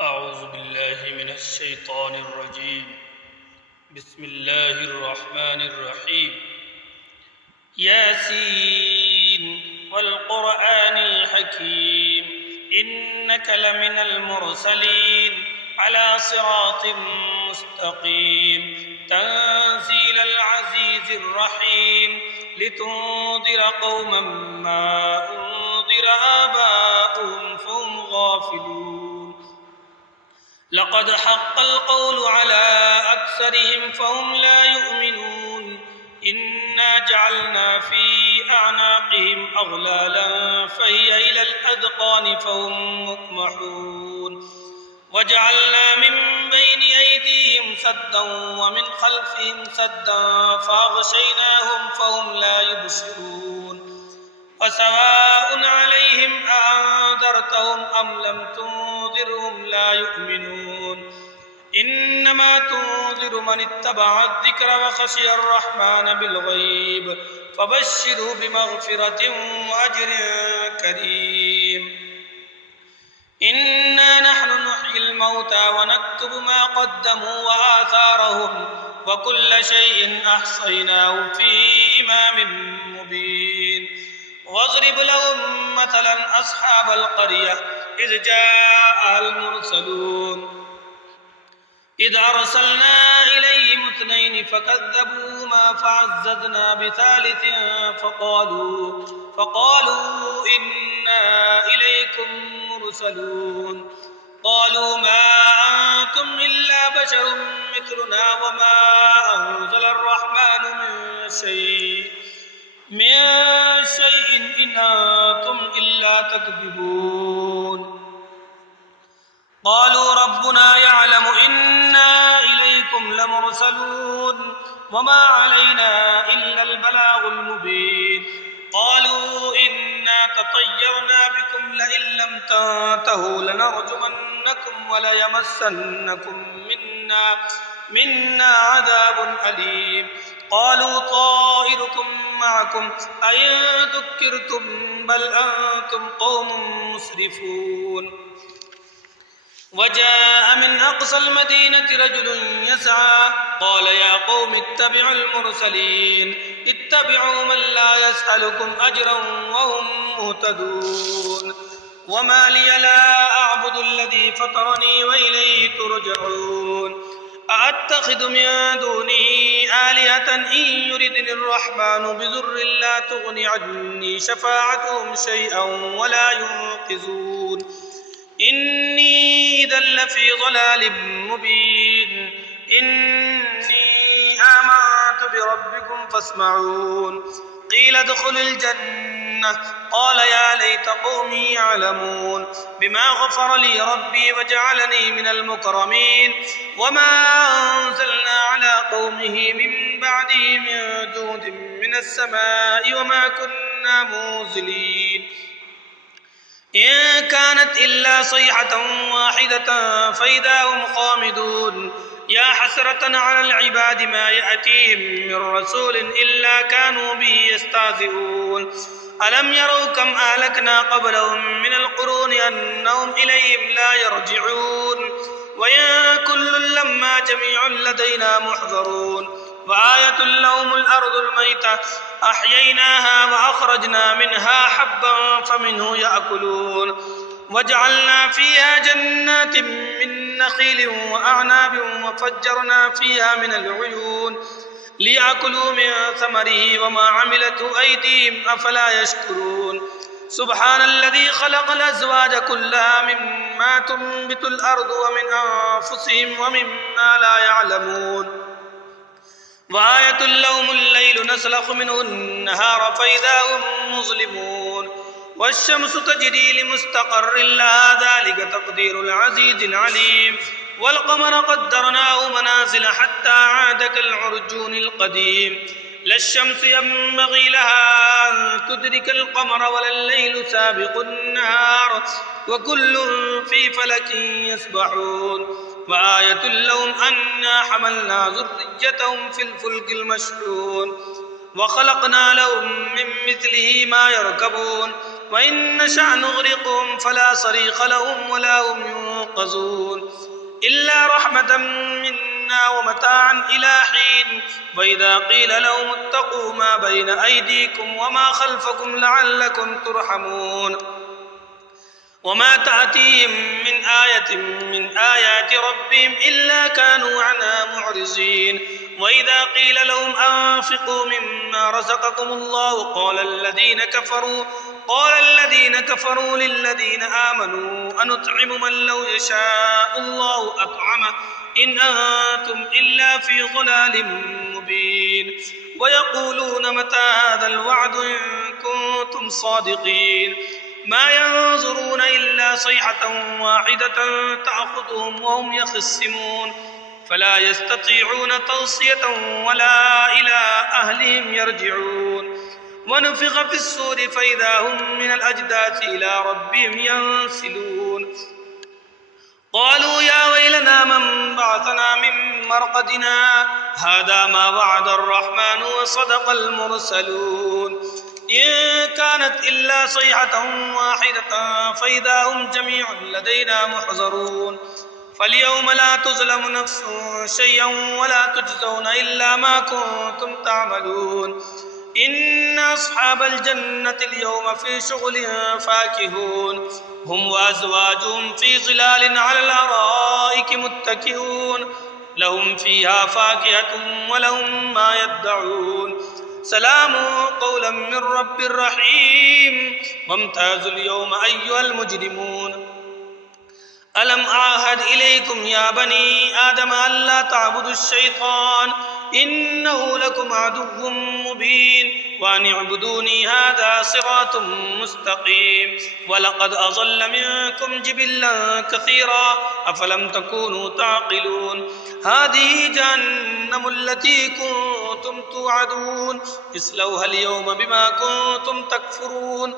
أعوذ بالله من الشيطان الرجيم بسم الله الرحمن الرحيم ياسين والقرآن الحكيم إنك لمن المرسلين على صراط مستقيم تنزيل العزيز الرحيم لتنذر قوما ما أنذر آباؤهم فهم غافلون لقد حق القول على أكثرهم فهم لا يؤمنون إنا جعلنا في أعناقهم أغلالا فهي إلى الأذقان فهم مقمحون وجعلنا من بين أيديهم سدا ومن خلفهم سدا فأغشيناهم فهم لا يبصرون وسواء عليهم أأنذرتهم أم لم تنذرهم لا يؤمنون إنما تنذر من اتبع الذكر وخشي الرحمن بالغيب فبشره بمغفرة وأجر كريم إنا نحن نحيي الموتى ونكتب ما قدموا وآثارهم وكل شيء أحصيناه في إمام مبين واضرب لهم مثلا أصحاب القرية إذ جاء المرسلون إذ أرسلنا إليهم اثنين فكذبوهما فعززنا بثالث فقالوا إنا إليكم مرسلون قالوا ما أنتم إلا بشر مثلنا وما أنزل الرحمن من شيء إن أنتم إلا تكذبون قالوا ربنا يعلم إنا إليكم لمرسلون وما علينا إلا البلاغ المبين قالوا إنا تطيرنا بكم لئن لم تنتهوا لنرجمنكم وليمسنكم منا عذاب أليم قالوا طائركم معكم أئن ذكرتم بل أنتم قوم مسرفون وجاء من أقصى المدينة رجل يسعى قال يا قوم اتبعوا المرسلين اتبعوا من لا يسألكم أجرا وهم مهتدون وما لي لا أعبد الذي فطرني وإليه ترجعون أأتخذ من دونه آلهة إن يردني الرحمن بضر لا تغن عني شفاعتهم شيئا ولا ينقذون إني إذا لفي ضلال مبين إني آمنت بربكم فاسمعون قيل ادخلوا الجنة قال يا ليت قومي يعلمون بما غفر لي ربي وجعلني من المكرمين وما أنزلنا على قومه من بعده من جود من السماء وما كنا منزلين إن كانت إلا صيحة واحدة فإذا هم خامدون يا حسرة على العباد ما يأتيهم من رسول إلا كانوا به يستهزئون ألم يروا كم أهلكنا قبلهم من القرون أنهم إليهم لا يرجعون وإن كل لما جميع لدينا محضرون وآية لهم الأرض الميتة أحييناها وأخرجنا منها حبا فمنه يأكلون وجعلنا فيها جنات من نخيل وأعناب وفجرنا فيها من العيون ليأكلوا من ثمره وما عملته أيديهم أفلا يشكرون سبحان الذي خلق الأزواج كلها مما تنبت الأرض ومن أنفسهم ومما لا يعلمون وآية لهم الليل نسلخ منه النهار فإذا هم مظلمون والشمس تجري لمستقر لها ذلك تقدير العزيز العليم والقمر قدرناه منازل حتى عاد كالعرجون القديم لا الشمس ينبغي لها أن تدرك القمر ولا الليل سابق النهار وكل في فلك يسبحون وآية لهم أنا حملنا ذريتهم في الفلك المشحون وخلقنا لهم من مثله ما يركبون وإن نشأ نغرقهم فلا صريخ لهم ولا هم ينقذون يوقظون إلا رحمة منا ومتاعا إلى حين وإذا قيل لهم اتقوا ما بين أيديكم وما خلفكم لعلكم ترحمون وما تأتيهم من آية من آيات ربهم إلا كانوا عنها معرضين وإذا قيل لهم أنفقوا مما رزقكم الله قال الذين كفروا للذين آمنوا أنطعم من لو يشاء الله أطعمه إن أنتم إلا في ضلال مبين ويقولون متى هذا الوعد إن كنتم صادقين ما ينظرون إلا صيحة واحدة تأخذهم وهم يخصمون فلا يستطيعون توصية ولا إلى أهلهم يرجعون ونفخ في الصور فإذا هم من الأجداث إلى ربهم ينسلون قالوا يا ويلنا من بعثنا من مرقدنا هذا ما وعد الرحمن وصدق المرسلون إن كانت إلا صيحة واحدة فإذا هم جميع لدينا محضرون فاليوم لا تظلم نفس شيئا ولا تجزون إلا ما كنتم تعملون إن أصحاب الجنة اليوم في شغل فاكهون هم وأزواجهم في ظلال على الأرائك متكئون لهم فيها فاكهة ولهم ما يدعون سلام قولا من رب رحيم وامتازوا اليوم أيها المجرمون ألم أعهد إليكم يا بني آدم ألا تعبدوا الشيطان إنه لكم عدو مبين وأن اعبدوني هذا صراط مستقيم ولقد أضل منكم جبلا كثيرا أفلم تكونوا تعقلون هذه جهنم التي كنتم توعدون اصلوها اليوم بما كنتم تكفرون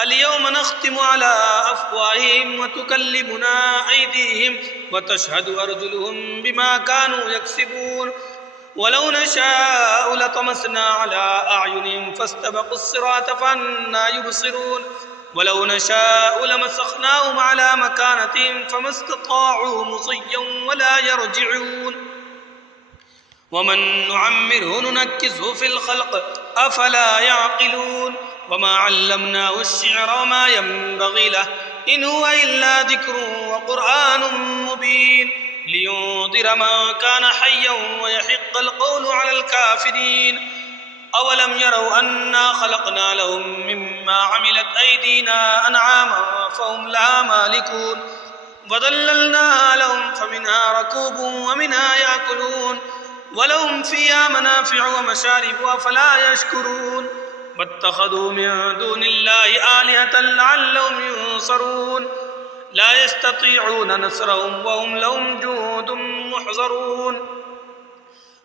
اليوم نختم على أفواههم وتكلمنا أيديهم وتشهد أرجلهم بما كانوا يكسبون ولو نشاء لطمسنا على أعينهم فاستبقوا الصراط فأنى يبصرون ولو نشاء لمسخناهم على مكانتهم فما استطاعوا مضيا ولا يرجعون ومن نعمره ننكسه في الخلق أفلا يعقلون وما علمناه الشعر وما ينبغي له إن هو إلا ذكر وقرآن مبين لينذر من كان حيا ويحق القول على الكافرين أولم يروا أنا خلقنا لهم مما عملت أيدينا أنعاما فهم لها مالكون وذللناها لهم فمنها ركوبهم ومنها يأكلون ولهم فيها منافع ومشارب أفلا يشكرون واتخذوا من دون الله آلهة لعلهم ينصرون لا يستطيعون نصرهم وهم لهم جند محضرون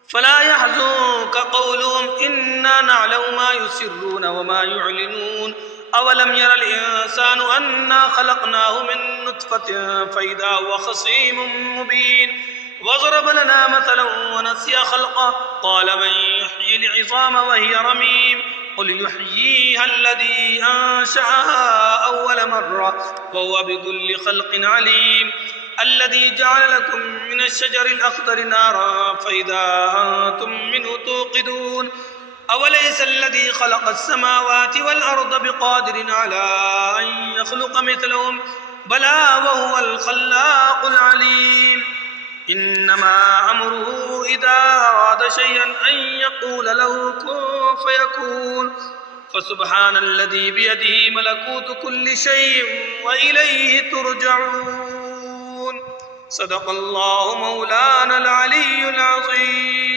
فلا يحزنك قولهم إنا نعلم ما يسرون وما يعلنون أولم ير الإنسان أنا خلقناه من نطفة فإذا هو خصيم مبين وضرب لنا مثلا ونسي خلقه قال من يحيي العظام وهي رميم قل يحييها الذي أنشأها أول مرة وهو بكل خلق عليم الذي جعل لكم من الشجر الأخضر نارا فإذا أنتم منه توقدون أوليس الذي خلق السماوات والأرض بقادر على أن يخلق مثلهم بلى وهو الخلاق العليم إنما أمره إذا أراد شيئا أن يقول له كن فيكون فسبحان الذي بيده ملكوت كل شيء وإليه ترجعون صدق الله مولانا العلي العظيم.